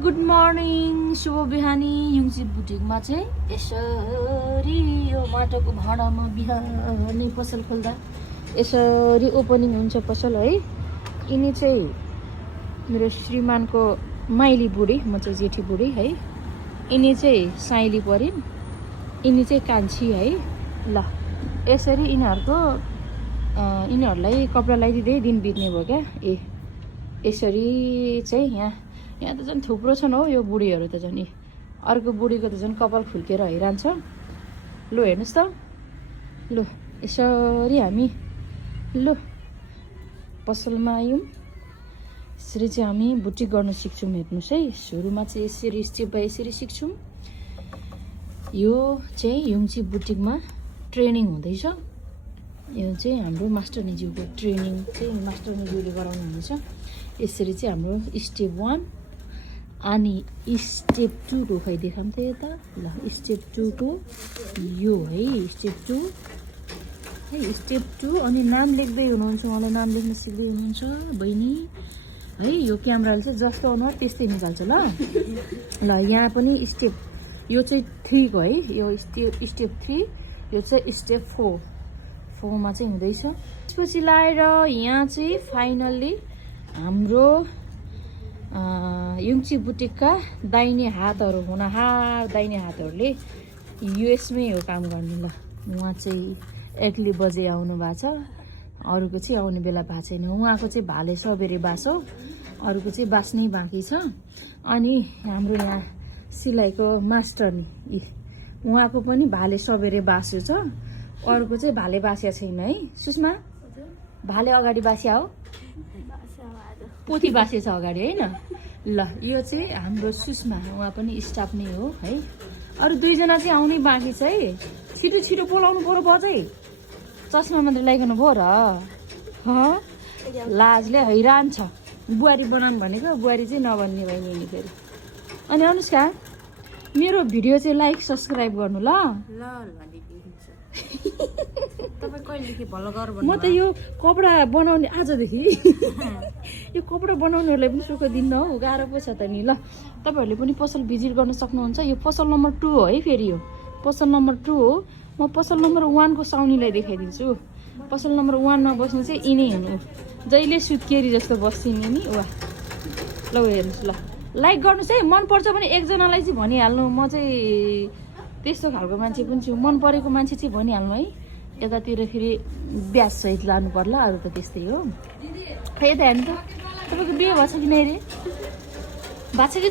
Good morning शुभ बिहानी युङची बुटिकमा चाहिँ यसरी यो माटोको भाँडामा बिहानै पसल खोल्दा यसरी ओपनिङ हुन्छ पसल है। यिनी चाहिँ मेरो श्रीमानको माइली बुढी, म चाहिँ जेठी बुढी है। यिनी चाहिँ साइली परिन्, यिनी चाहिँ कान्छी है। ल यसरी यिनीहरूलाई कपडा लगाइदिँदै दिन बित्ने भयो क्या। यसरी चाहिँ यहाँ त झन् थुप्रो छन् हौ यो बुढीहरू त झन्। अर्को बुढीको त झन् कपाल खुल्केर हैरान्छ। लु हेर्नुहोस् त, लु यसरी हामी लु पसलमा आयौँ। यसरी चाहिँ हामी बुटिक गर्न सिक्छौँ। हेर्नुहोस् है, सुरुमा चाहिँ यसरी स्टेप बाई यसरी सिक्छौँ। यो चाहिँ युङची बुटिकमा ट्रेनिङ हुँदैछ। यो चाहिँ हाम्रो मास्टरनीज्यूको ट्रेनिङ चाहिँ मास्टरनीज्यूले गराउनु हुँदैछ। यसरी चाहिँ हाम्रो स्टेप 1 अनि स्टेप 2 को खै देखाऊँ त यता। ल स्टेप 2 को यो है, स्टेप 2 है, स्टेप 2। अनि नाम लेख्दै हुनुहुन्छ, उहाँलाई नाम लेख्न सिक्दै हुनुहुन्छ बहिनी है। यो क्यामेराले चाहिँ जस्तो अनुहार त्यस्तै निकाल्छ ल। ल यहाँ पनि स्टेप, यो चाहिँ 3 को है, यो स्टेप 3, यो चाहिँ स्टेप 4 मा चाहिँ हुँदैछ। त्यसपछि लाएर यहाँ चाहिँ फाइनल्ली हाम्रो युङची बुटिकका दाहिने हातहरू हुनहार दाहिने हातहरूले युएसमै हो काम गर्नु। ल उहाँ चाहिँ एक्लै बजे आउनु भएको छ, अरूको चाहिँ आउने बेला भएको छैन। उहाँको चाहिँ भाले सबेरे बास हो, अरूको चाहिँ बास्नै बाँकी छ। अनि हाम्रो यहाँ सिलाइको मास्टरनी उहाँको पनि भाले सबेरे बास्यो छ, अरूको चाहिँ भाले बास्या छैन है। सुषमा भाले अगाडि बास्या हो, पोथी बासे छ अगाडि होइन। ल यो चाहिँ हाम्रो सुषमा, उहाँ पनि स्टाफ नै हो है। अरू दुईजना चाहिँ आउनै बाँकी छ है। छिटो छिटो बोलाउनु पऱ्यो बजै, चस्मा मात्रै लगाइकन भयो र। लाजले हैरान छ। बुहारी बनाउनु भनेको, बुहारी चाहिँ नबन्ने भइने नि फेरि। अनि अनुष्का मेरो भिडियो चाहिँ लाइक सब्सक्राइब गर्नु ल। म त यो कपडा बनाउने आजदेखि यो कपडा बनाउनेहरूलाई पनि सुख दिन्न हौ, गाह्रो पो छ त नि। ल तपाईँहरूले पनि पसल भिजिट गर्न सक्नुहुन्छ। यो पसल नम्बर 2 हो है। फेरि यो पसल नम्बर 2 हो। म पसल नम्बर 1 को साउनीलाई देखाइदिन्छु। पसल नम्बर 1 मा बस्ने चाहिँ यिनै हुनु, जहिले सुत्केरी जस्तो बस्छिन् नि। वा ल हेर्नुहोस्, ल लाइक गर्नुहोस् है। मन पर्छ भने एकजनालाई चाहिँ भनिहाल्नु, म चाहिँ त्यस्तो खालको मान्छे पनि छु। मन परेको मान्छे चाहिँ भनिहाल्नु है। यतातिर फेरि ब्याज सहित लानु पर्ला, अरू त त्यस्तै हो। खै यता हेर्नु त, तपाईँको बिहे भएको छ कि नै रे? भएको छ कि